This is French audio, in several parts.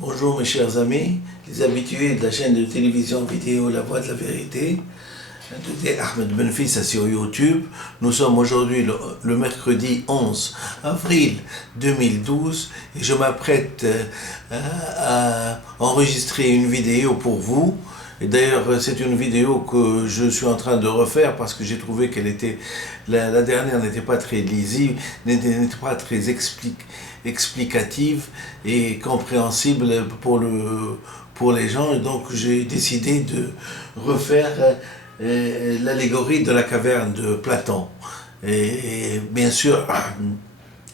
Bonjour mes chers amis, les habitués de la chaîne de télévision vidéo La Voix de la Vérité, de Ahmed Benfis sur YouTube. Nous sommes aujourd'hui le mercredi 11 avril 2012 et je m'apprête à enregistrer une vidéo pour vous. Et d'ailleurs, c'est une vidéo que je suis en train de refaire parce que j'ai trouvé qu'elle était, la dernière n'était pas très lisible, n'était pas très explicative et compréhensible pour les gens. Et donc, j'ai décidé de refaire l'allégorie de la caverne de Platon. Et bien sûr,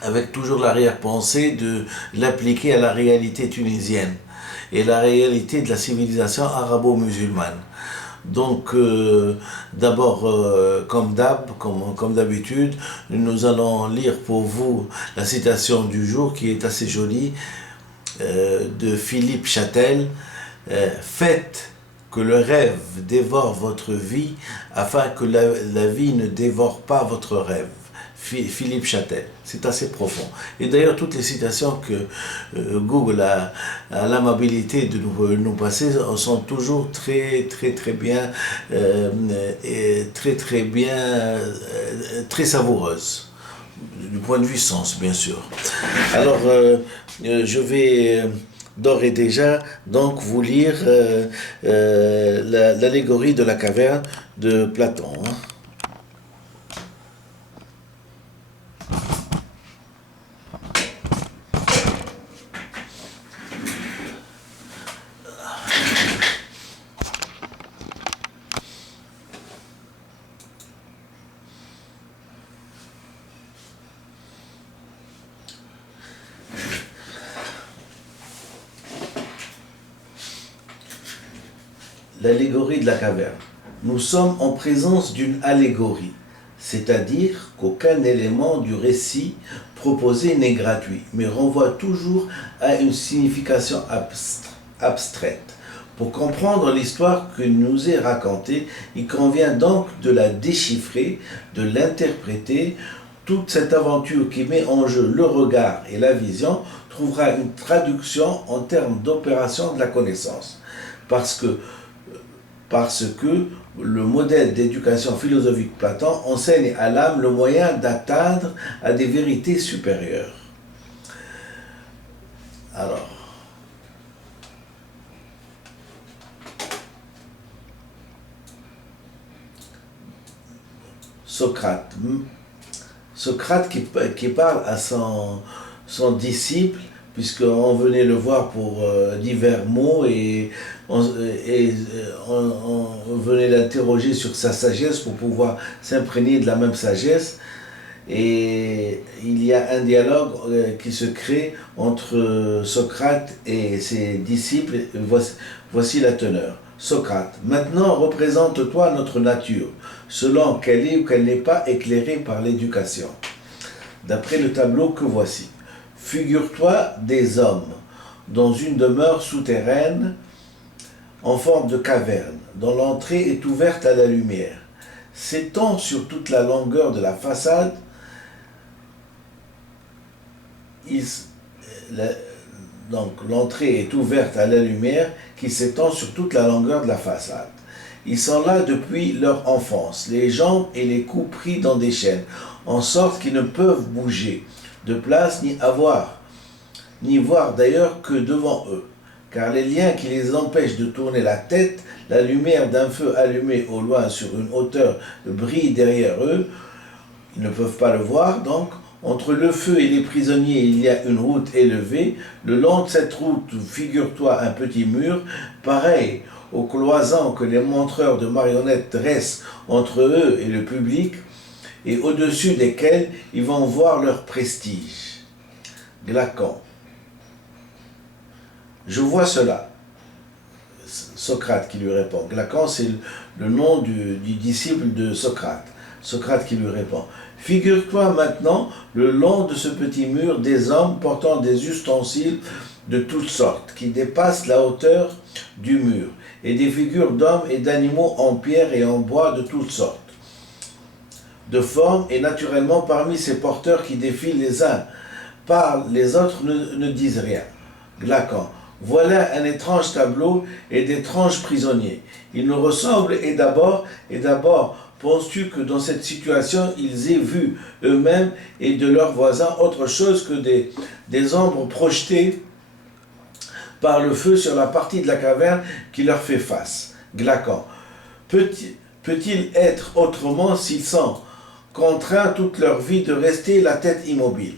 avec toujours l'arrière-pensée de l'appliquer à la réalité tunisienne et la réalité de la civilisation arabo-musulmane. Donc, d'abord, comme d'habitude, nous allons lire pour vous la citation du jour qui est assez jolie de Philippe Châtel. Faites que le rêve dévore votre vie afin que la vie ne dévore pas votre rêve. Philippe Châtel, c'est assez profond. Et d'ailleurs, toutes les citations que Google a l'amabilité de nous passer sont toujours très bien, très savoureuses, du point de vue sens, bien sûr. Alors, je vais d'ores et déjà donc vous lire l'allégorie de la caverne de Platon. L'allégorie de la caverne. Nous sommes en présence d'une allégorie, c'est-à-dire qu'aucun élément du récit proposé n'est gratuit, mais renvoie toujours à une signification abstraite. Pour comprendre l'histoire que nous est racontée, il convient donc de la déchiffrer, de l'interpréter. Toute cette aventure qui met en jeu le regard et la vision trouvera une traduction en termes d'opération de la connaissance. Parce que le modèle d'éducation philosophique Platon enseigne à l'âme le moyen d'atteindre à des vérités supérieures. Alors, Socrate qui parle à son disciple, puisqu'on venait le voir pour divers mots et on venait l'interroger sur sa sagesse pour pouvoir s'imprégner de la même sagesse. Et il y a un dialogue qui se crée entre Socrate et ses disciples. Voici la teneur. Socrate, maintenant représente-toi notre nature, selon qu'elle est ou qu'elle n'est pas éclairée par l'éducation. D'après le tableau que voici. Figure-toi des hommes dans une demeure souterraine en forme de caverne, dont l'entrée est ouverte à la lumière. S'étend sur toute la longueur de la façade, donc l'entrée est ouverte à la lumière qui s'étend sur toute la longueur de la façade. Ils sont là depuis leur enfance, les jambes et les coups pris dans des chaînes, en sorte qu'ils ne peuvent bouger de place ni voir d'ailleurs que devant eux, car les liens qui les empêchent de tourner la tête, la lumière d'un feu allumé au loin sur une hauteur brille derrière eux, ils ne peuvent pas le voir, donc entre le feu et les prisonniers il y a une route élevée, le long de cette route figure-toi un petit mur, pareil aux cloisons que les montreurs de marionnettes dressent entre eux et le public, et au-dessus desquels ils vont voir leur prestige. Glacon. Je vois cela. Socrate qui lui répond. Glacon, c'est le nom du disciple de Socrate. Socrate qui lui répond. Figure-toi maintenant le long de ce petit mur des hommes portant des ustensiles de toutes sortes qui dépassent la hauteur du mur et des figures d'hommes et d'animaux en pierre et en bois de toutes sortes de formes, et naturellement parmi ces porteurs qui défilent les uns parlent, les autres ne disent rien. Glacon. Voilà un étrange tableau et d'étranges prisonniers. Ils nous ressemblent et d'abord, penses-tu que dans cette situation, ils aient vu eux-mêmes et de leurs voisins autre chose que des ombres projetées par le feu sur la partie de la caverne qui leur fait face? Glacan. Peut-il être autrement s'ils sont contraints toute leur vie de rester la tête immobile?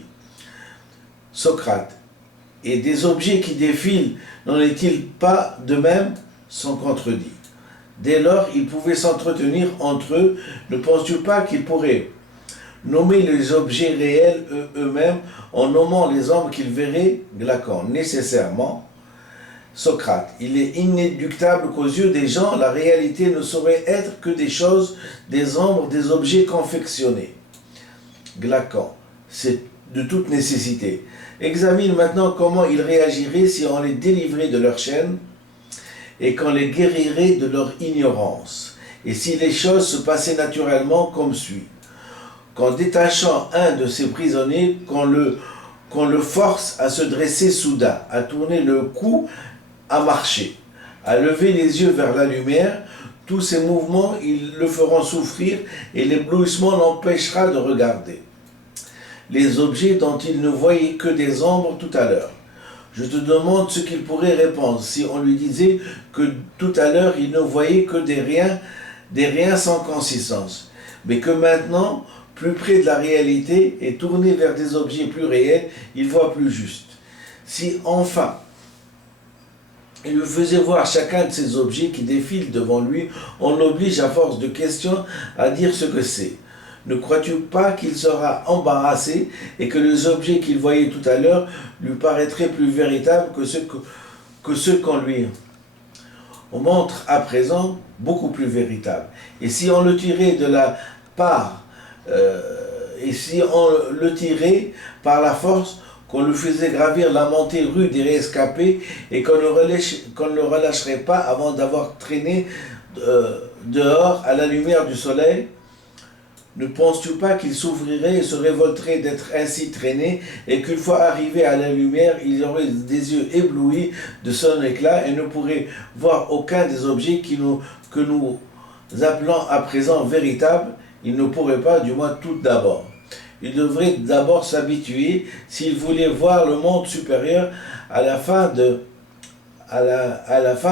Socrate. Et des objets qui défilent, n'en est-il pas de même? Sont contredits. Dès lors, ils pouvaient s'entretenir entre eux. Ne penses-tu pas qu'ils pourraient nommer les objets réels eux-mêmes en nommant les ombres qu'ils verraient? Glacan. Nécessairement. Socrate. Il est inéluctable qu'aux yeux des gens, la réalité ne saurait être que des choses, des ombres, des objets confectionnés. Glacan. C'est de toute nécessité. Examine maintenant comment ils réagiraient si on les délivrait de leur chaîne et qu'on les guérirait de leur ignorance, et si les choses se passaient naturellement comme suit. Qu'en détachant un de ces prisonniers, qu'on le force à se dresser soudain, à tourner le cou, à marcher, à lever les yeux vers la lumière, tous ces mouvements, ils le feront souffrir et l'éblouissement l'empêchera de regarder les objets dont il ne voyait que des ombres tout à l'heure. Je te demande ce qu'il pourrait répondre si on lui disait que tout à l'heure il ne voyait que des riens sans consistance, mais que maintenant, plus près de la réalité et tourné vers des objets plus réels, il voit plus juste. Si enfin il lui faisait voir chacun de ces objets qui défilent devant lui, on l'oblige à force de questions à dire ce que c'est. Ne crois-tu pas qu'il sera embarrassé et que les objets qu'il voyait tout à l'heure lui paraîtraient plus véritables que ceux qu'on lui montre à présent, beaucoup plus véritables? Et si on le tirait de la part, et si on le tirait par la force, qu'on lui faisait gravir la montée rude et rescapée, et qu'on ne le relâcherait pas avant d'avoir traîné dehors à la lumière du soleil? Ne penses-tu pas qu'il s'ouvrirait et se révolterait d'être ainsi traîné, et qu'une fois arrivé à la lumière, il aurait des yeux éblouis de son éclat et ne pourrait voir aucun des objets que nous appelons à présent véritables? Il ne pourrait pas, du moins tout d'abord. Il devrait d'abord s'habituer, s'il voulait voir le monde supérieur. À la fin,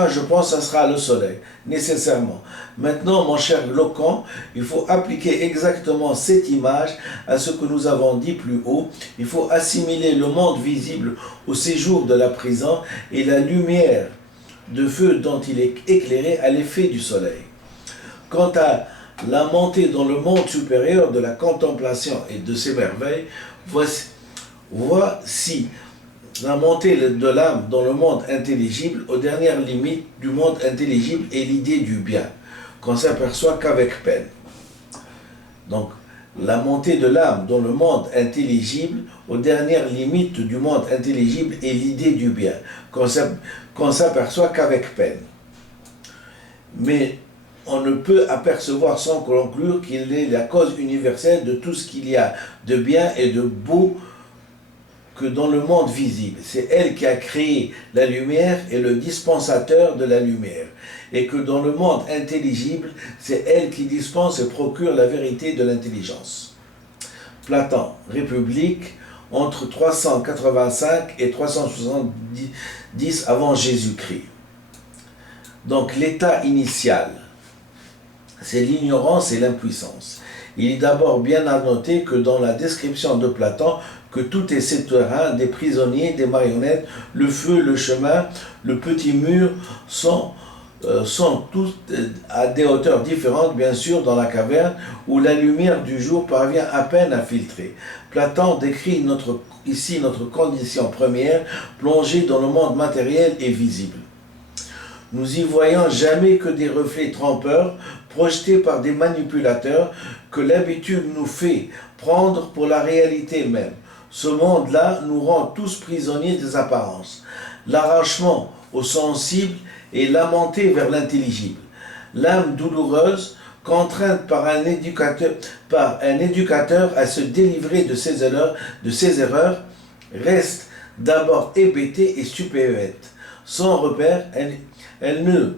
je pense, ça sera le soleil, nécessairement. Maintenant, mon cher Glaucon, il faut appliquer exactement cette image à ce que nous avons dit plus haut. Il faut assimiler le monde visible au séjour de la prison et la lumière de feu dont il est éclairé à l'effet du soleil. Quant à la montée dans le monde supérieur de la contemplation et de ses merveilles, voici la montée de l'âme dans le monde intelligible, aux dernières limites du monde intelligible, et l'idée du bien, qu'on s'aperçoit qu'avec peine. Donc, la montée de l'âme dans le monde intelligible, aux dernières limites du monde intelligible, et l'idée du bien, qu'on s'aperçoit qu'avec peine. Mais on ne peut apercevoir sans conclure qu'il est la cause universelle de tout ce qu'il y a de bien et de beau que dans le monde visible. C'est elle qui a créé la lumière et le dispensateur de la lumière. Et que dans le monde intelligible, c'est elle qui dispense et procure la vérité de l'intelligence. Platon, République, entre 385 et 370 avant Jésus-Christ. Donc l'état initial, c'est l'ignorance et l'impuissance. Il est d'abord bien à noter que dans la description de Platon, que tout est ces terrains, des prisonniers, des marionnettes, le feu, le chemin, le petit mur sont tous à des hauteurs différentes, bien sûr, dans la caverne, où la lumière du jour parvient à peine à filtrer. Platon décrit ici notre condition première, plongée dans le monde matériel et visible. Nous y voyons jamais que des reflets trompeurs, projetés par des manipulateurs, que l'habitude nous fait prendre pour la réalité même. Ce monde-là nous rend tous prisonniers des apparences. L'arrachement au sensible et la montée vers l'intelligible. L'âme douloureuse, contrainte par un éducateur à se délivrer de ses erreurs, reste d'abord hébétée et stupéfaite. Sans repère, elle ne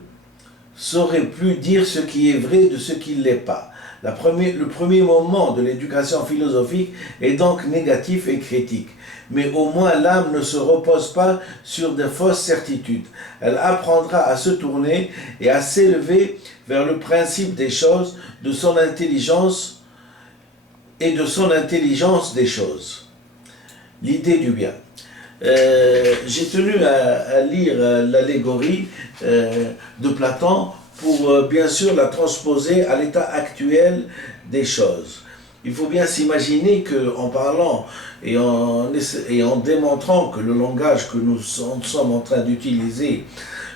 saurait plus dire ce qui est vrai de ce qui ne l'est pas. Le premier moment de l'éducation philosophique est donc négatif et critique. Mais au moins l'âme ne se repose pas sur de fausses certitudes. Elle apprendra à se tourner et à s'élever vers le principe des choses, de son intelligence et de son intelligence des choses. L'idée du bien. J'ai tenu à lire l'allégorie de Platon pour bien sûr la transposer à l'état actuel des choses. Il faut bien s'imaginer qu'en parlant et en démontrant que le langage que nous sommes en train d'utiliser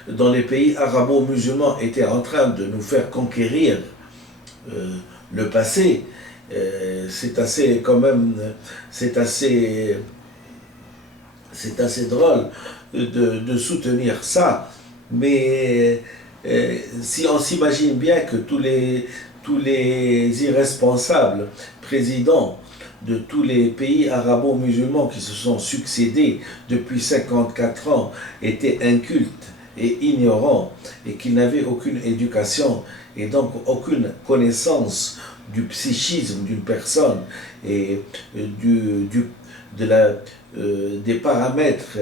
dans les pays arabo-musulmans était en train de nous faire conquérir le passé, c'est assez drôle de soutenir ça, mais si on s'imagine bien que tous les irresponsables présidents de tous les pays arabo-musulmans qui se sont succédés depuis 54 ans étaient incultes et ignorants et qu'ils n'avaient aucune éducation et donc aucune connaissance du psychisme d'une personne et des paramètres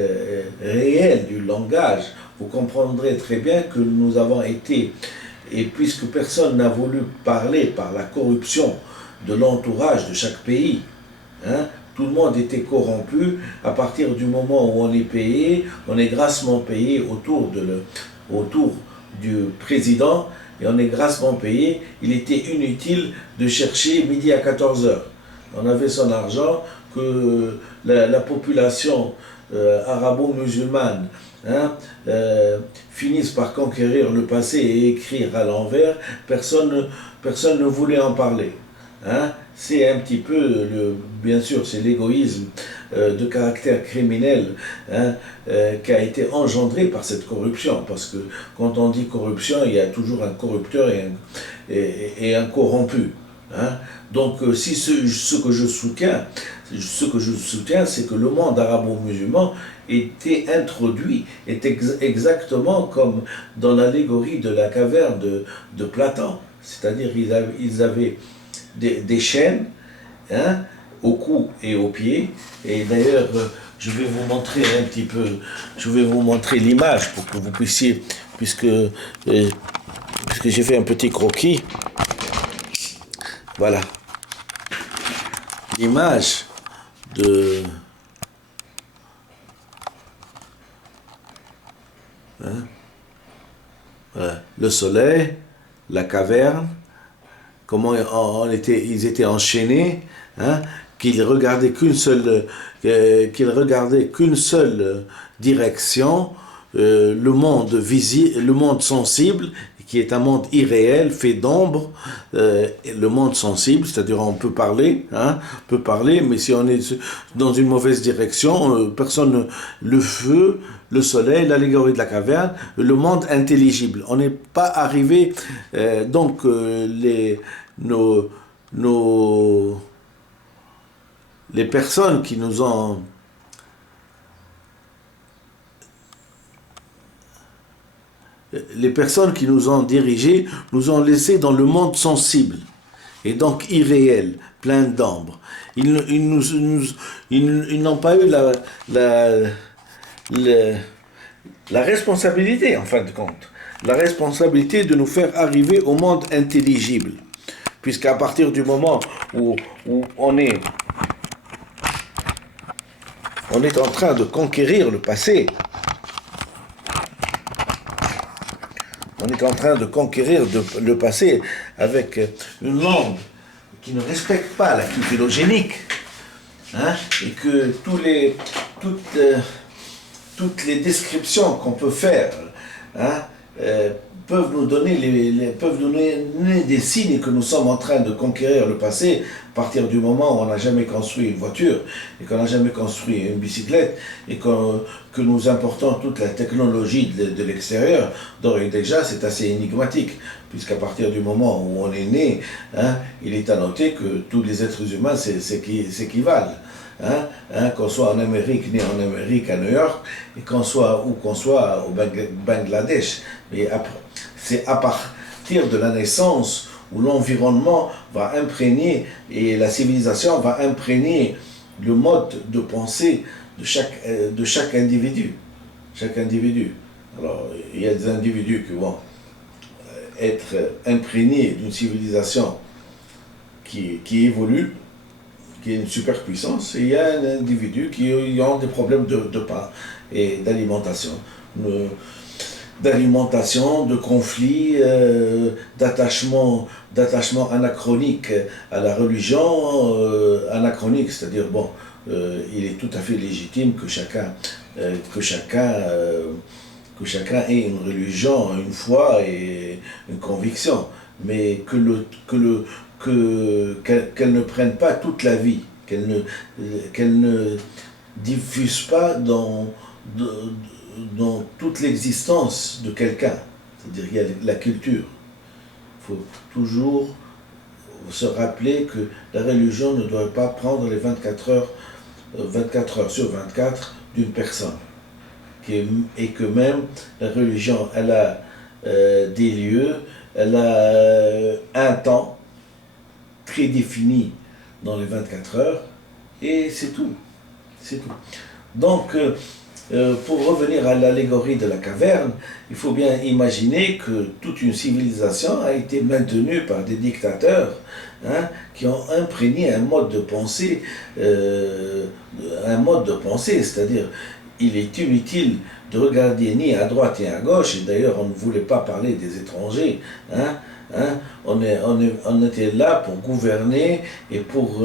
réels du langage, vous comprendrez très bien que nous avons été, et puisque personne n'a voulu parler par la corruption de l'entourage de chaque pays, tout le monde était corrompu. À partir du moment où on est payé, on est grassement payé autour du président, et on est grassement payé. Il était inutile de chercher midi à 14 heures. On avait son argent, que la population arabo-musulmane finisse par conquérir le passé et écrire à l'envers, personne ne voulait en parler. C'est un petit peu, bien sûr, c'est l'égoïsme de caractère criminel qui a été engendré par cette corruption, parce que quand on dit corruption, il y a toujours un corrupteur et un corrompu. Donc, si ce que je soutiens, c'est que le monde arabo-musulman était introduit, est exactement comme dans l'allégorie de la caverne de Platon. C'est-à-dire ils avaient des chaînes au cou et aux pieds. Et d'ailleurs, je vais vous montrer un petit peu, je vais vous montrer l'image pour que vous puissiez, puisque j'ai fait un petit croquis. Voilà. L'image de... Voilà. Le soleil, la caverne, comment ils étaient enchaînés, qu'ils regardaient qu'une seule direction, le monde sensible, qui est un monde irréel, fait d'ombre, le monde sensible, c'est-à-dire on peut parler, mais si on est dans une mauvaise direction, le feu, le soleil, l'allégorie de la caverne, le monde intelligible. On n'est pas arrivé, les personnes qui nous ont dirigés nous ont laissés dans le monde sensible et donc irréel, plein d'ombre. Ils n'ont pas eu la responsabilité, en fin de compte, la responsabilité de nous faire arriver au monde intelligible, puisqu'à partir du moment où on est en train de conquérir le passé, on est en train de conquérir le passé avec une langue qui ne respecte pas l'acquis phylogénique, et que toutes les descriptions qu'on peut faire peuvent nous donner des signes que nous sommes en train de conquérir le passé à partir du moment où on n'a jamais construit une voiture et qu'on n'a jamais construit une bicyclette et que nous importons toute la technologie de l'extérieur. Donc déjà c'est assez énigmatique, puisqu'à partir du moment où on est né, il est à noter que tous les êtres humains s'équivalent. qu'on soit en Amérique, né en Amérique, à New York, et qu'on soit au Bangladesh. Mais c'est à partir de la naissance où l'environnement va imprégner et la civilisation va imprégner le mode de pensée de chaque individu. Chaque individu. Alors, il y a des individus qui vont être imprégnés d'une civilisation qui évolue, qui est une superpuissance, et il y a un individu qui ont des problèmes de pain et d'alimentation. De conflits, d'attachement anachronique à la religion, anachronique, c'est-à-dire, bon, il est tout à fait légitime que chacun ait une religion, une foi et une conviction, mais qu'elle ne prenne pas toute la vie, qu'elle ne diffuse pas dans toute l'existence de quelqu'un. C'est-à-dire qu'il y a la culture. Il faut toujours se rappeler que la religion ne doit pas prendre les 24 heures sur 24 d'une personne. Et que même la religion, elle a des lieux, elle a un temps très défini dans les 24 heures, et c'est tout. C'est tout. Donc, pour revenir à l'allégorie de la caverne, il faut bien imaginer que toute une civilisation a été maintenue par des dictateurs qui ont imprégné un mode de pensée, c'est-à-dire il est inutile de regarder ni à droite ni à gauche, et d'ailleurs on ne voulait pas parler des étrangers, on était là pour gouverner et pour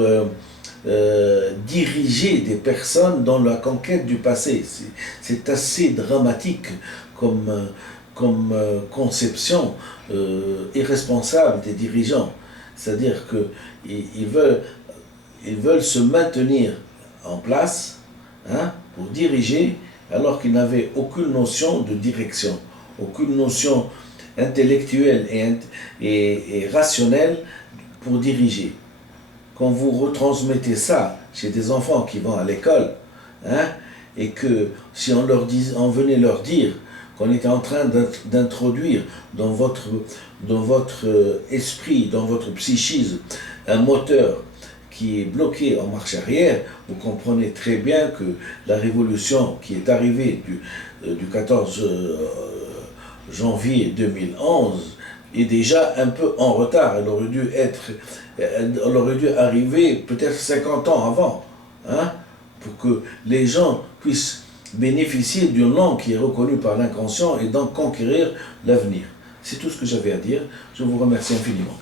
diriger des personnes dans la conquête du passé. C'est assez dramatique comme conception irresponsable des dirigeants. C'est-à-dire qu'ils veulent se maintenir en place pour diriger, alors qu'ils n'avaient aucune notion de direction, aucune notion intellectuelle et rationnelle pour diriger. Quand vous retransmettez ça chez des enfants qui vont à l'école, et que si on venait leur dire qu'on était en train d'introduire dans votre esprit, dans votre psychisme, un moteur qui est bloqué en marche arrière, vous comprenez très bien que la révolution qui est arrivée du 14 janvier 2011 est déjà un peu en retard. Elle aurait dû arriver peut-être 50 ans avant, pour que les gens puissent bénéficier d'une langue qui est reconnue par l'inconscient et donc conquérir l'avenir. C'est tout ce que j'avais à dire. Je vous remercie infiniment.